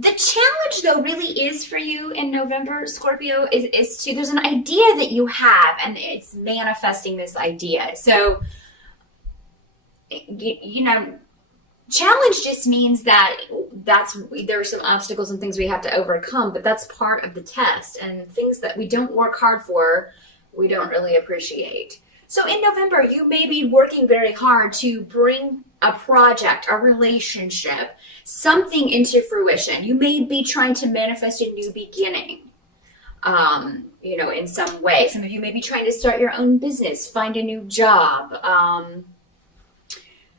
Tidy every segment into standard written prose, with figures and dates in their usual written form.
The challenge, though, really is for you in November, Scorpio, is to, there's an idea that you have, and it's manifesting this idea. So, you know, challenge just means that there are some obstacles and things we have to overcome, but that's part of the test. And things that we don't work hard for, we don't really appreciate. So in November, you may be working very hard to bring a project, a relationship, something into fruition. You may be trying to manifest a new beginning, in some way. Some of you may be trying to start your own business, find a new job,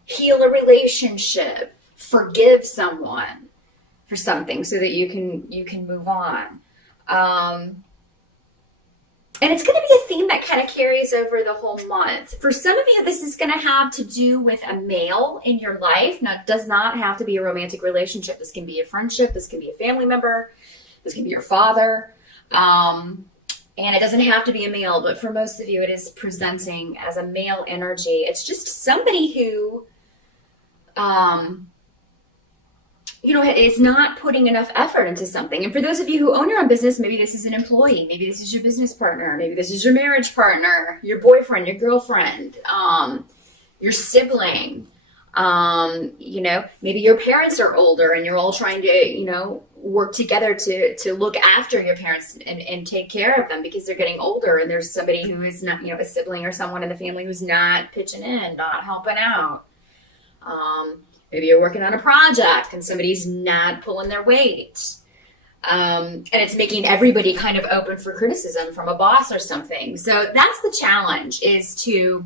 heal a relationship, forgive someone for something so that you can move on. And it's going to be a theme that kind of carries over the whole month. For some of you, this is going to have to do with a male in your life. Now, it does not have to be a romantic relationship. This can be a friendship. This can be a family member. This can be your father. And it doesn't have to be a male, but for most of you, it is presenting as a male energy. It's just somebody who, is not putting enough effort into something. And for those of you who own your own business, maybe this is an employee, maybe this is your business partner, maybe this is your marriage partner, your boyfriend, your girlfriend, your sibling, maybe your parents are older and you're all trying to, work together to look after your parents and take care of them because they're getting older, and there's somebody who is not, a sibling or someone in the family who's not pitching in, not helping out. Maybe you're working on a project and somebody's not pulling their weight. And it's making everybody kind of open for criticism from a boss or something. So that's the challenge, is to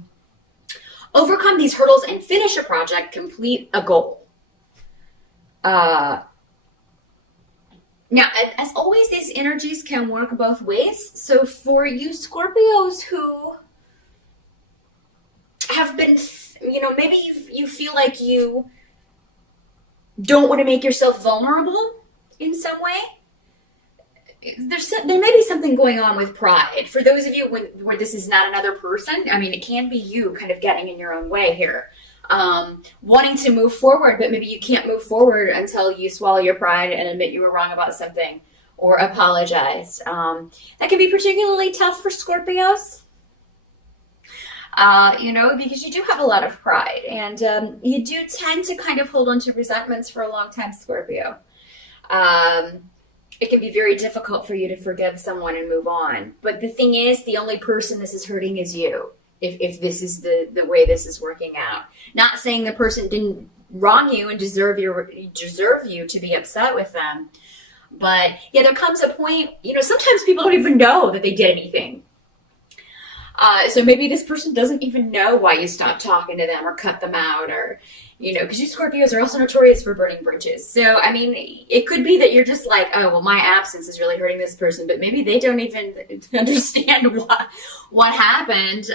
overcome these hurdles and finish a project, complete a goal. Now, as always, these energies can work both ways. So for you Scorpios who have been, maybe you feel like you don't want to make yourself vulnerable in some way. There may be something going on with pride. For those of you where this is not another person, it can be you kind of getting in your own way here. Wanting to move forward, but maybe you can't move forward until you swallow your pride and admit you were wrong about something or apologize. That can be particularly tough for Scorpios. Because you do have a lot of pride, and you do tend to kind of hold on to resentments for a long time, Scorpio. It can be very difficult for you to forgive someone and move on. But the thing is, the only person this is hurting is you, if this is the way this is working out. Not saying the person didn't wrong you and deserve you to be upset with them. But yeah, there comes a point, sometimes people don't even know that they did anything. So maybe this person doesn't even know why you stopped talking to them or cut them out, or, because you Scorpios are also notorious for burning bridges. So, it could be that you're just like, oh, well, my absence is really hurting this person, but maybe they don't even understand what happened.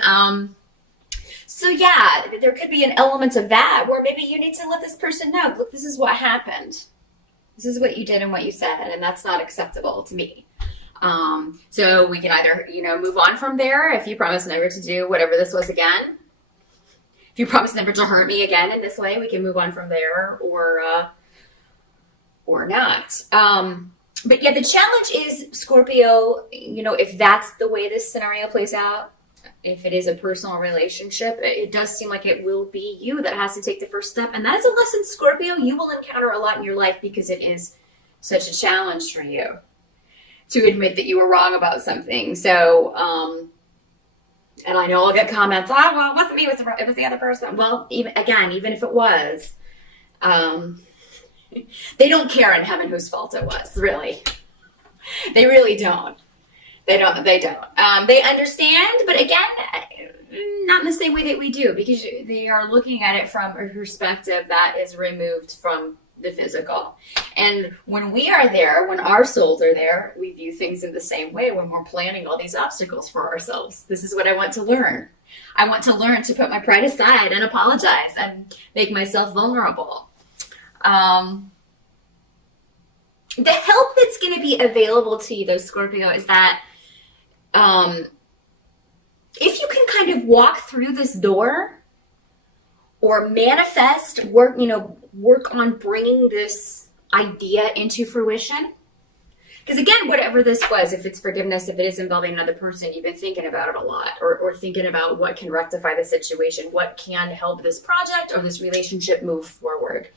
So yeah, there could be an element of that where maybe you need to let this person know, look, this is what happened. This is what you did and what you said, and that's not acceptable to me. So we can either, move on from there. If you promise never to do whatever this was again, if you promise never to hurt me again in this way, we can move on from there, or not. But yeah, the challenge is, Scorpio, if that's the way this scenario plays out, if it is a personal relationship, it does seem like it will be you that has to take the first step. And that is a lesson, Scorpio, you will encounter a lot in your life, because it is such a challenge for you to admit that you were wrong about something. So, and I know I'll get comments, well, it wasn't me, it was the other person. Well, even if it was, they don't care in heaven whose fault it was, really. They really don't. They don't. They understand, but again, not in the same way that we do, because they are looking at it from a perspective that is removed from the physical. And when we are there, when our souls are there, we view things in the same way when we're planning all these obstacles for ourselves. This is what I want to learn. I want to learn to put my pride aside and apologize and make myself vulnerable. The help that's going to be available to you, though, Scorpio, is that if you can kind of walk through this door or manifest, work on bringing this idea into fruition. Because again, whatever this was, if it's forgiveness, if it is involving another person, you've been thinking about it a lot, or thinking about what can rectify the situation, what can help this project or this relationship move forward.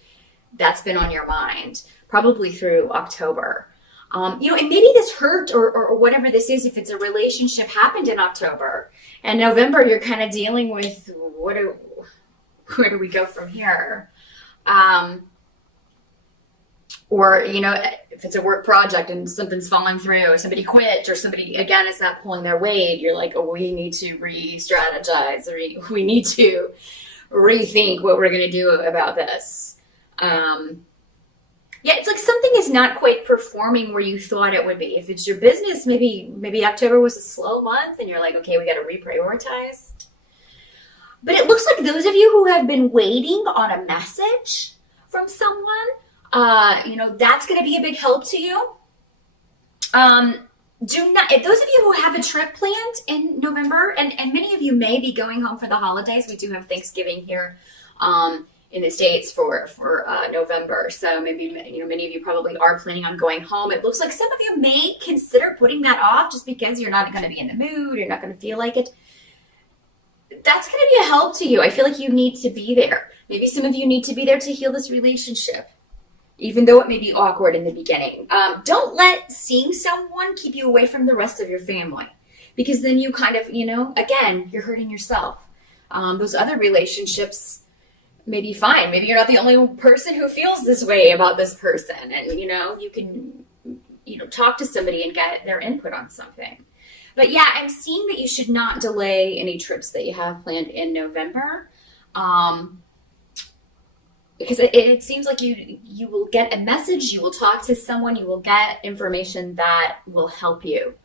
That's been on your mind, probably through October. And maybe this hurt or whatever this is, if it's a relationship, happened in October. And November, you're kind of dealing with where do we go from here? Or, if it's a work project and something's falling through, somebody quit, or somebody, again, is not pulling their weight, you're like, oh, we need to re-strategize, or we need to rethink what we're going to do about this. It's like something is not quite performing where you thought it would be. If it's your business, maybe October was a slow month and you're like, okay, we got to reprioritize. But it looks like those of you who have been waiting on a message from someone, that's going to be a big help to you. If those of you who have a trip planned in November, and many of you may be going home for the holidays. We do have Thanksgiving here in the States for November. So maybe, many of you probably are planning on going home. It looks like some of you may consider putting that off just because you're not going to be in the mood. You're not going to feel like it. That's going to be a help to you. I feel like you need to be there. Maybe some of you need to be there to heal this relationship, even though it may be awkward in the beginning. Don't let seeing someone keep you away from the rest of your family, because then you kind of, again, you're hurting yourself. Those other relationships may be fine. Maybe you're not the only person who feels this way about this person, and, you can, talk to somebody and get their input on something. But yeah, I'm seeing that you should not delay any trips that you have planned in November. Because it seems like you will get a message, you will talk to someone, you will get information that will help you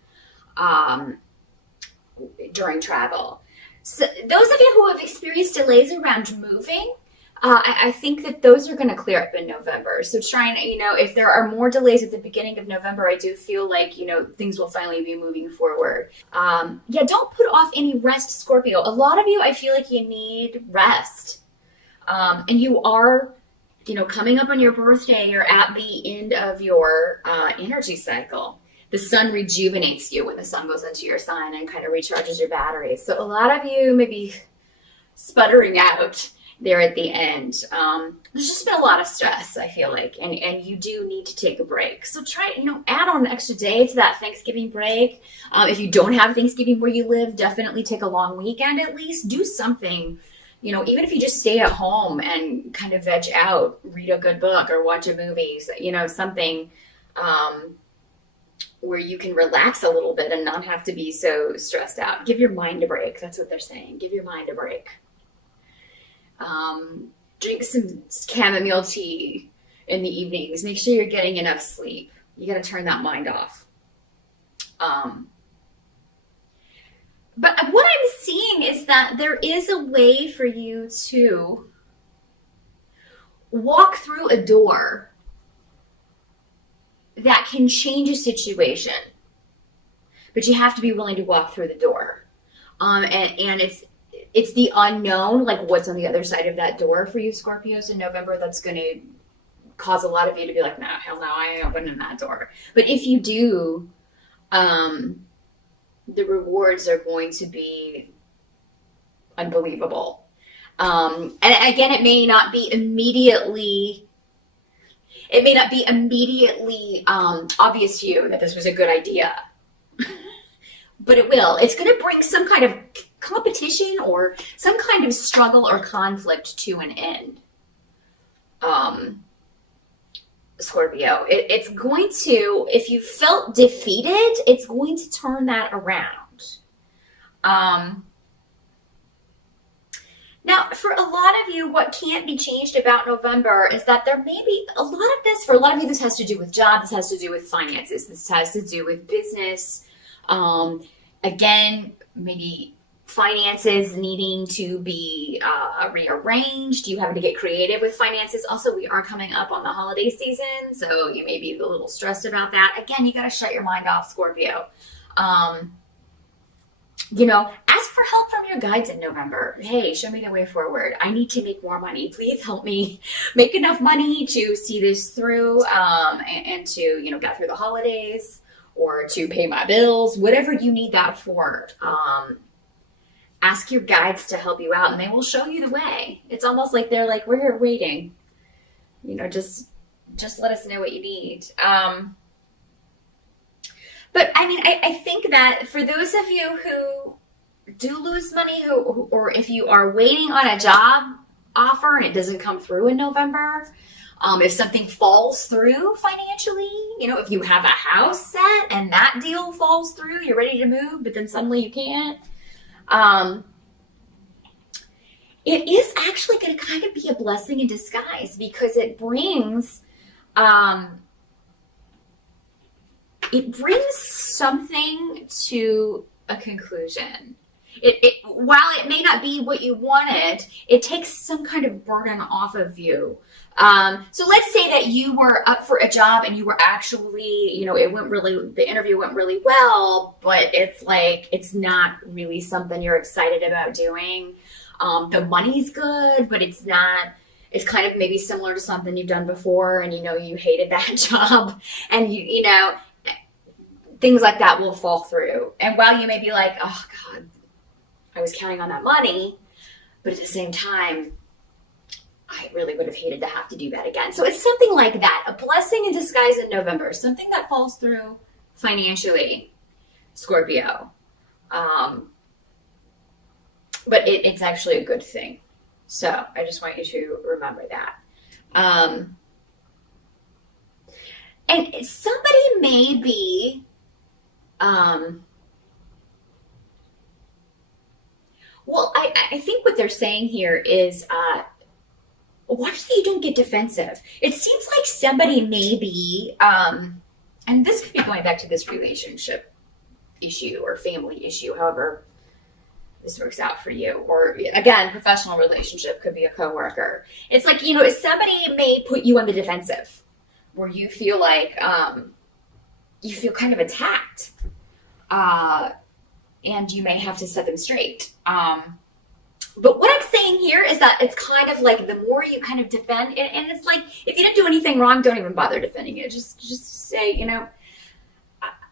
during travel. So those of you who have experienced delays around moving, I think that those are going to clear up in November. So trying, if there are more delays at the beginning of November, I do feel like, things will finally be moving forward. Don't put off any rest, Scorpio. A lot of you, I feel like you need rest. And you are, coming up on your birthday, you're at the end of your energy cycle. The sun rejuvenates you when the sun goes into your sign and kind of recharges your batteries. So a lot of you may be sputtering out there at the end. There's just been a lot of stress, I feel like, and you do need to take a break. So try, add on an extra day to that Thanksgiving break. If you don't have Thanksgiving where you live, definitely take a long weekend at least. Do something. Even if you just stay at home and kind of veg out, read a good book or watch a movie, something where you can relax a little bit and not have to be so stressed out. Give your mind a break. That's what they're saying. Give your mind a break. Drink some chamomile tea in the evenings. Make sure you're getting enough sleep. You got to turn that mind off. But what I'm seeing is that there is a way for you to walk through a door that can change a situation. But you have to be willing to walk through the door. And it's the unknown, like what's on the other side of that door for you, Scorpios, in November, that's going to cause a lot of you to be like, no, hell no, I ain't opening that door. But if you do, the rewards are going to be unbelievable. And again, it may not be immediately obvious to you that this was a good idea, but it will. It's going to bring some kind of competition or some kind of struggle or conflict to an end. Scorpio, it's going to, if you felt defeated, it's going to turn that around. Now, for a lot of you, what can't be changed about November is that there may be a lot of this, for a lot of you, this has to do with job, this has to do with finances, this has to do with business. Again, maybe finances needing to be rearranged. You having to get creative with finances. Also, we are coming up on the holiday season, so you may be a little stressed about that. Again, you got to shut your mind off, Scorpio. ask for help from your guides in November. Hey, show me the way forward. I need to make more money. Please help me make enough money to see this through, and to, get through the holidays, or to pay my bills, whatever you need that for. Ask your guides to help you out, and they will show you the way. It's almost like they're like, we're here waiting. Just let us know what you need. But I mean, I think that for those of you who do lose money, or if you are waiting on a job offer and it doesn't come through in November, if something falls through financially, if you have a house set and that deal falls through, you're ready to move, but then suddenly you can't. It is actually going to kind of be a blessing in disguise, because it brings something to a conclusion. While it may not be what you wanted, it takes some kind of burden off of you. So let's say that you were up for a job and you were actually, the interview went really well, but it's not really something you're excited about doing. The money's good, but it's not. It's kind of maybe similar to something you've done before, and you hated that job, and things like that will fall through. And while you may be like, oh God, I was counting on that money, but at the same time, I really would have hated to have to do that again. So it's something like that, a blessing in disguise in November, something that falls through financially, Scorpio. But it's actually a good thing. So I just want you to remember that. And somebody may be, I think what they're saying here is, watch that you don't get defensive. It seems like somebody may be, and this could be going back to this relationship issue or family issue, however this works out for you. Or again, professional relationship, could be a coworker. It's like, somebody may put you on the defensive, where you feel like, you feel kind of attacked. And you may have to set them straight. But what I'm saying here is that it's kind of like the more you kind of defend, and it's like, if you didn't do anything wrong, don't even bother defending it. Just say,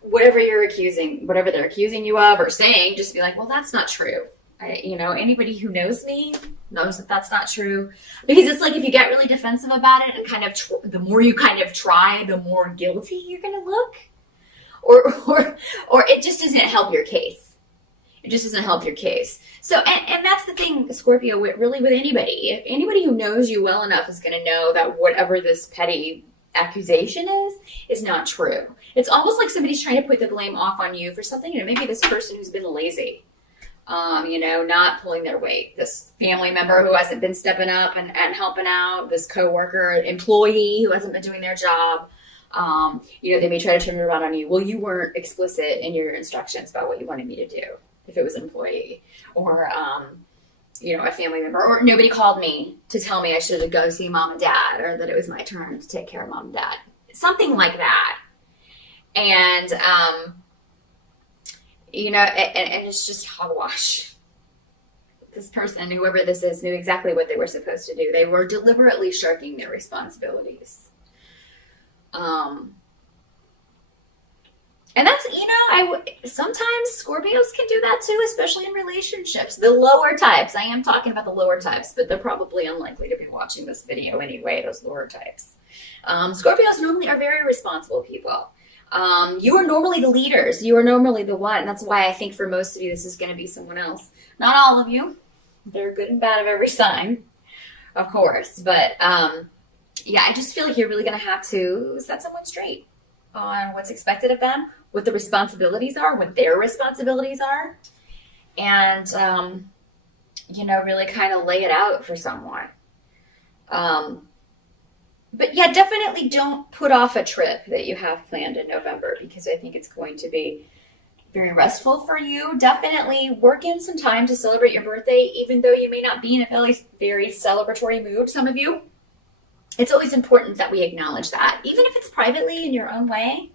whatever they're accusing you of or saying, just be like, well, that's not true. Anybody who knows me knows that that's not true. Because it's like, if you get really defensive about it and kind of, the more you kind of try, the more guilty you're going to look. Or it just doesn't help your case. It just doesn't help your case. So, and that's the thing, Scorpio, really with anybody. Anybody who knows you well enough is going to know that whatever this petty accusation is not true. It's almost like somebody's trying to put the blame off on you for something. Maybe this person who's been lazy, not pulling their weight. This family member who hasn't been stepping up and helping out. This coworker, employee who hasn't been doing their job. They may try to turn it around on you. Well, you weren't explicit in your instructions about what you wanted me to do. If it was an employee, or, a family member, or nobody called me to tell me I should go see mom and dad, or that it was my turn to take care of mom and dad. Something like that. And, and it's just hogwash. This person, whoever this is, knew exactly what they were supposed to do. They were deliberately shirking their responsibilities. And that's, sometimes Scorpios can do that too, especially in relationships. The lower types, I am talking about the lower types, but they're probably unlikely to be watching this video anyway, those lower types. Scorpios normally are very responsible people. You are normally the leaders. You are normally the one. That's why I think for most of you, this is going to be someone else. Not all of you. They're good and bad of every sign, of course. But, I just feel like you're really going to have to set someone straight on what's expected of them, what the responsibilities are, what their responsibilities are, and, really kind of lay it out for someone. But definitely don't put off a trip that you have planned in November, because I think it's going to be very restful for you. Definitely work in some time to celebrate your birthday, even though you may not be in a very, very celebratory mood, some of you. It's always important that we acknowledge that, even if it's privately in your own way.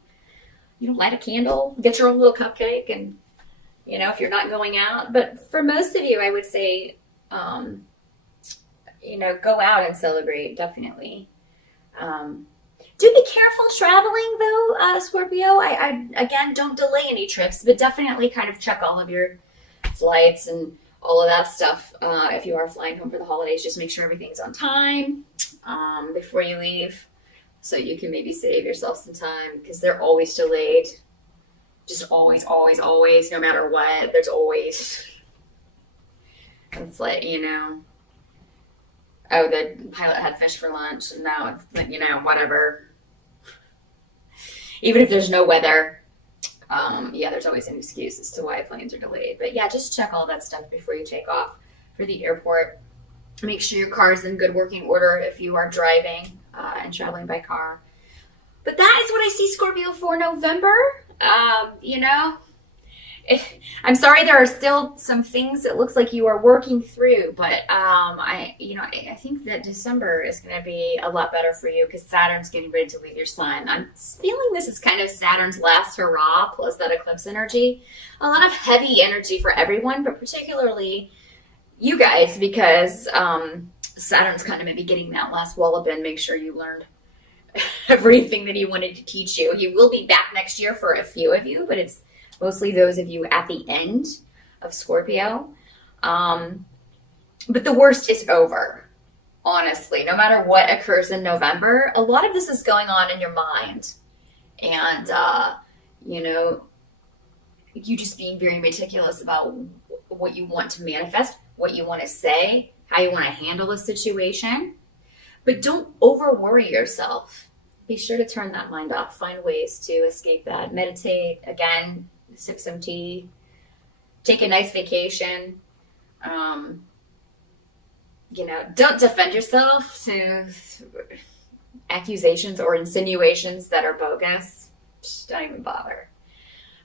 Light a candle, get your own little cupcake, and, if you're not going out. But for most of you, I would say, go out and celebrate, definitely. Do be careful traveling, though, Scorpio. I again, don't delay any trips, but definitely kind of check all of your flights and all of that stuff. If you are flying home for the holidays, just make sure everything's on time before you leave, so you can maybe save yourself some time, because they're always delayed. Just always, always, always, no matter what, there's always. It's like, oh, the pilot had fish for lunch, and now it's, whatever. Even if there's no weather, there's always an excuse as to why planes are delayed. But yeah, just check all that stuff before you take off for the airport. Make sure your car is in good working order if you are driving and traveling by car. But that is what I see, Scorpio, for November. I'm sorry, there are still some things it looks like you are working through, but I think that December is going to be a lot better for you, because Saturn's getting ready to leave your sign. I'm feeling this is kind of Saturn's last hurrah, plus that eclipse energy. A lot of heavy energy for everyone, but particularly you guys, because Saturn's kind of maybe getting that last wallop in. Make sure you learned everything that he wanted to teach you. He will be back next year for a few of you, but it's mostly those of you at the end of Scorpio. But the worst is over, honestly. No matter what occurs in November, a lot of this is going on in your mind. And, you just being very meticulous about what you want to manifest, what you want to say, how you want to handle a situation. But don't over worry yourself. Be sure to turn that mind off. Find ways to escape that. Meditate, again, sip some tea, take a nice vacation. Don't defend yourself to accusations or insinuations that are bogus. Just don't even bother.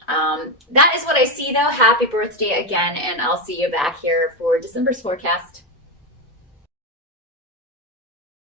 That is what I see, though. Happy birthday again, and I'll see you back here for December's forecast.